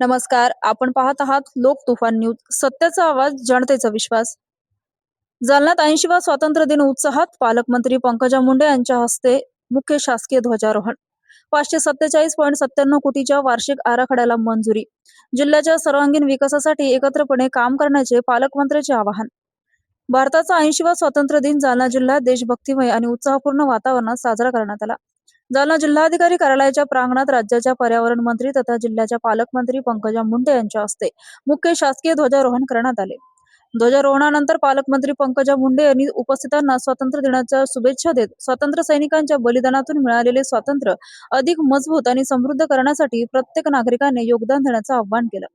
नमस्कार, आपण पाहत आहात लोक तुफान न्यूज. सत्याचा आवाज, जनतेचा विश्वास. जालन्यात 80वा स्वातंत्र्य दिन उत्साहात पालकमंत्री पंकजा मुंडे यांच्या हस्ते मुख्य शासकीय ध्वजारोहण. 547.97 कोटीच्या वार्षिक आराखड्याला मंजुरी. जिल्ह्याच्या सर्वांगीण विकासासाठी एकत्रपणे काम करण्याचे पालकमंत्र्यांचे आवाहन. भारताचा 80वा स्वातंत्र्य दिन जालना जिल्ह्यात देशभक्तिमय आणि उत्साहपूर्ण वातावरणात साजरा करण्यात आला. जालना जिल्हाधिकारी कार्यालयाच्या प्रांगणात राज्याच्या पर्यावरण मंत्री तथा जिल्ह्याच्या पालकमंत्री पंकजा मुंडे यांच्या हस्ते मुख्य शासकीय ध्वजारोहण करण्यात आले. ध्वजारोहणानंतर पालकमंत्री पंकजा मुंडे यांनी उपस्थितांना स्वातंत्र्य दिनाच्या शुभेच्छा देत स्वातंत्र्य सैनिकांच्या बलिदानातून मिळालेले स्वातंत्र्य अधिक मजबूत आणि समृद्ध करण्यासाठी प्रत्येक नागरिकाने योगदान देण्याचं आवाहन केलं.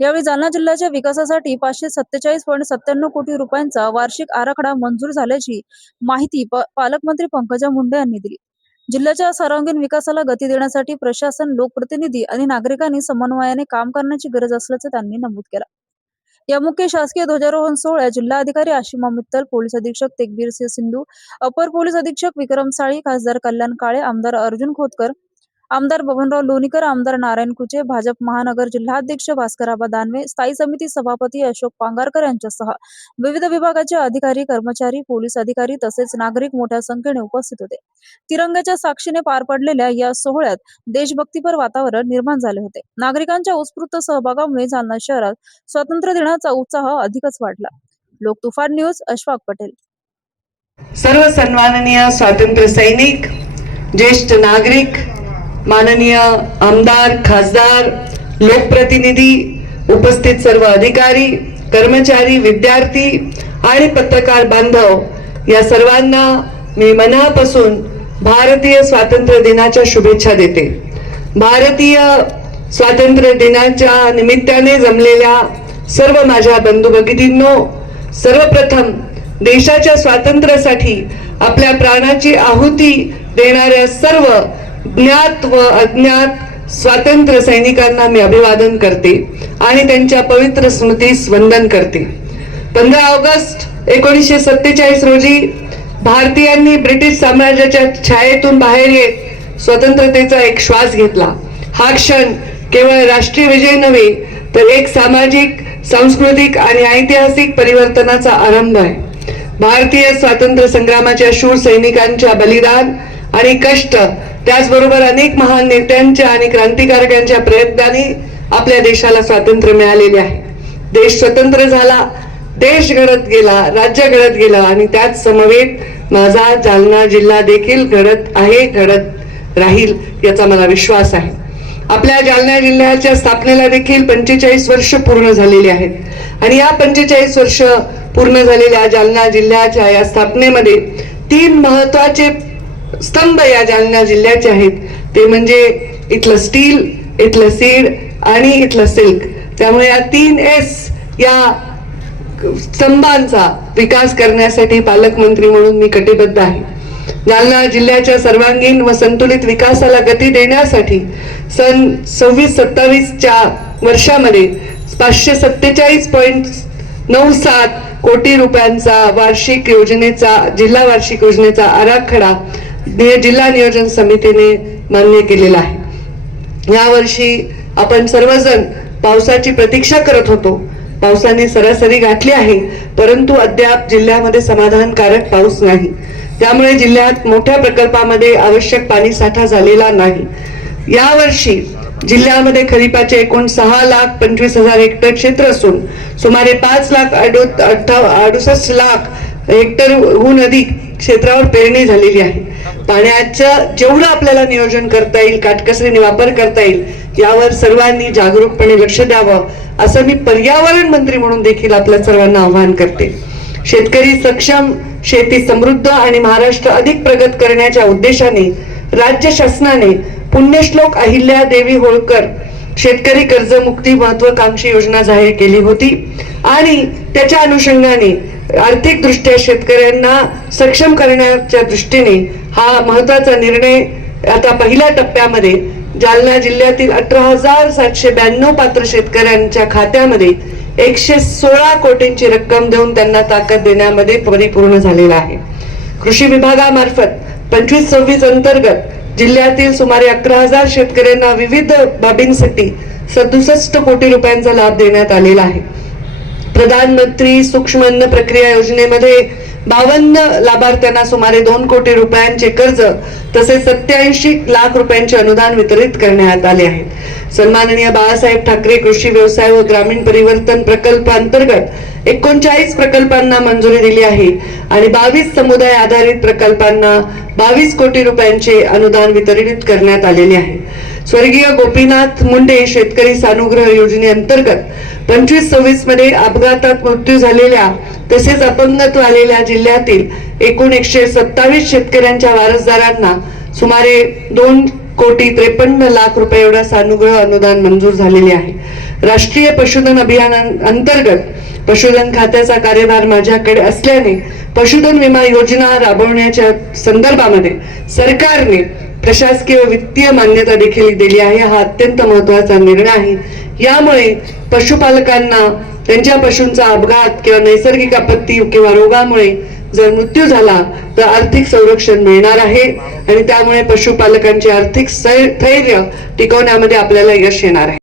यावेळी जालना जिल्ह्याच्या विकासासाठी 547.97 कोटी रुपयांचा वार्षिक आराखडा मंजूर झाल्याची माहिती पालकमंत्री पंकजा मुंडे यांनी दिली. जिल्ह्याच्या सर्वांगीण विकासाला गती देण्यासाठी प्रशासन, लोकप्रतिनिधी आणि नागरिकांनी समन्वयाने काम करण्याची गरज असल्याचं त्यांनी नमूद केलं. या मुख्य शासकीय ध्वजारोहण सोहळ्यात जिल्हाधिकारी आशिमा मित्तल, पोलीस अधीक्षक तेगबीर सिंधू, अपर पोलीस अधीक्षक विक्रम साळी, खासदार कल्याण काळे, आमदार अर्जुन खोतकर, आमदार बबनराव लोणीकर, आमदार नारायण कुचे, भाजप महानगर जिल्हाध्यक्ष भास्करआबा दानवे, स्थायी समिती सभापती अशोक पांगारकर यांच्यासह विविध विभागाचे अधिकारी, कर्मचारी, पोलीस अधिकारी तसेच नागरिक मोठ्या संख्येने उपस्थित होते. तिरंग्याच्या साक्षीने पार पडलेल्या या सोहळ्यात देशभक्तीपर वातावरण निर्माण झाले होते. नागरिकांच्या उत्स्फूर्त सहभागामुळे जालना शहरात स्वातंत्र्य दिनाचा उत्साह अधिकच वाढला. लोक तुफान न्यूज, अशफाक पटेल. सर्व सन्माननीय स्वातंत्र्य सैनिक, ज्येष्ठ नागरिक, माननीय आमदार, खासदार, लोकप्रतिनिधी, उपस्थित सर्व अधिकारी, कर्मचारी, विद्यार्थी आणि पत्रकार बांधव या सर्वांना मी मनापासून भारतीय स्वातंत्र्य दिनाच्या शुभेच्छा देते. भारतीय स्वातंत्र्य दिनाच्या निमित्ताने जमलेल्या सर्व माझ्या बंधू भगिनींनो, सर्वप्रथम देशाच्या स्वातंत्र्यासाठी आपल्या प्राणाची आहुती देणाऱ्या सर्व ज्ञात व अज्ञात स्वातंत्र्य सैनिकांना मी अभिवादन करते आणि त्यांच्या पवित्र स्मृतीस वंदन करते. 15 ऑगस्ट 1947 रोजी भारतीयांनी ब्रिटिश साम्राज्याच्या छायेतून बाहेर येत स्वतंत्रतेचा एक श्वास घेतला. हा क्षण केवळ राष्ट्रीय विजय नव्हे तर एक सामाजिक, सांस्कृतिक आणि ऐतिहासिक परिवर्तनाचा आरंभ आहे. भारतीय स्वातंत्र्य संग्रामाच्या शूर सैनिकांच्या बलिदान आणि कष्ट, त्याचबरोबर अनेक महान नेत्यांच्या आणि क्रांतिकारकांच्या प्रयत्नांनी आपल्या देशाला स्वातंत्र्य मिळालेले आहे. देश स्वतंत्र झाला, देश घडत गेला, राज्य घडत गेला आणि त्याच समवेत माझा जालना जिल्हा देखील घडत आहे, घडत राहील याचा मला विश्वास आहे. आपल्या जालना जिल्ह्याच्या स्थापनेला देखील 45 वर्ष पूर्ण झालेली आहेत आणि या 45 वर्ष पूर्ण झालेल्या जालना जिल्ह्याच्या या स्थापनेमध्ये 3 महत्वाचे स्तंभ या जालना जिल्ह्याचे आहेत. ते म्हणजे इथलं स्टील, इथलं सीड आणि इथलं सिल्क. त्यामुळे या 3S या स्तंभांचा विकास करण्यासाठी पालकमंत्री म्हणून मी कटिबद्ध आहे. जालना जिल्ह्याच्या सर्वांगीण व संतुलित विकासाला गती देण्यासाठी सन 26-27च्या वर्षामध्ये 547.97 कोटी रुपयांचा वार्षिक योजनेचा, जिल्हा वार्षिक योजनेचा आराखडा जिल्हा नियोजन समितीने मान्य केलेला आहे. यावर्षी आपण सर्वजण पावसाची प्रतीक्षा करत होतो. पावसाने सरासरी गाठली आहे, परंतु अद्याप जिल्ह्यामध्ये समाधानकारक पाऊस नाही. त्यामुळे जिल्ह्यात मोठ्या प्रकल्पामध्ये आवश्यक पाणी साठा झालेला नाही. यावर्षी जिल्ह्यामध्ये खरीपाचे एकूण 6,25,000 हेक्टर क्षेत्र असून सुमारे 5,68,00,000 हेक्टरहून अधिक क्षेत्रावर पेरणी झालेली आहे. पाण्याचं जेवढं आपल्याला नियोजन करता येईल, काटकसरीने वापर करता येईल, यावर सर्वांनी जागरूकपणे लक्ष द्यावं असं मी पर्यावरण मंत्री म्हणून देखील आपल्या सर्वांना आवाहन करते. शेतकरी सक्षम, शेती समृद्ध आणि महाराष्ट्र अधिक प्रगत करण्याच्या उद्देशाने राज्य शासनाने पुण्यश्लोक अहिल्या देवी होळकर शेतकरी कर्जमुक्ती महत्वाकांक्षी योजना जाहीर केली होती आणि त्याच्या अनुषंगाने आर्थिक दृष्ट्या शेतकऱ्यांना सक्षम करण्याच्या दृष्टीने हा महत्वाचा निर्णय आता पहिल्या टप्प्यामध्ये जालना जिल्ह्यातील 18,792 पात्र शेतकऱ्यांच्या खात्यामध्ये 116 कोटींची रक्कम देऊन त्यांना ताकद देण्यामध्ये परिपूर्ण झालेला आहे. कृषी विभागामार्फत 25-26 अंतर्गत जिल्ह्यातील सुमारे 11,000 शेतकऱ्यांना विविध बाबींसाठी 67 कोटी रुपयांचा लाभ देण्यात आलेला आहे. प्रधानमंत्री सूक्ष्म अन्न प्रक्रिया योजनेमध्ये 52 लाभार्थ्यांना सुमारे 2 कोटी रुपयांचे कर्ज तसेच 87 लाख रुपयांचे अनुदान वितरित करण्यात आले आहे. सन्माननीय बाळासाहेब ठाकरे कृषी व्यवसाय व ग्रामीण परिवर्तन प्रकल्प अंतर्गत 39 प्रकल्पांना मंजुरी दिली आहे आणि 22 समुदाय आधारित प्रकल्पांना 22 कोटी रुपयांचे अनुदान वितरित करण्यात आलेले आहे. स्वर्गीय गोपीनाथ मुंडे शेतकरी सानुग्रह योजनेअंतर्गत 25-26 मध्ये अपघातात मृत्यू झालेल्या तसेच अपंगत्व आलेल्या जिल्ह्यातील एकूण 127 शेतकऱ्यांच्या वारसदारांना सुमारे 2 कोटी 53 लाख रुपये एवढा सानुग्रह अनुदान मंजूर झालेले आहे. राष्ट्रीय पशुधन अभियानांतर्गत पशुधन खात्याचा कार्यभार माझ्याकडे असल्याने पशुधन विमा योजना राबवण्याच्या संदर्भामध्ये सरकारने प्रशासकीय व वित्तीय मान्यता देखील दिली आहे. हा अत्यंत महत्त्वाचा निर्णय आहे. यामुळे पशुपालकांना त्यांच्या पशूंचा अपघात किंवा नैसर्गिक आपत्ती किंवा रोगामुळे जर मृत्यू झाला तर आर्थिक संरक्षण मिळणार आहे आणि त्यामुळे पशुपालकांचे आर्थिक स्थैर्य टिकवण्यामध्ये आपल्याला यश येणार आहे.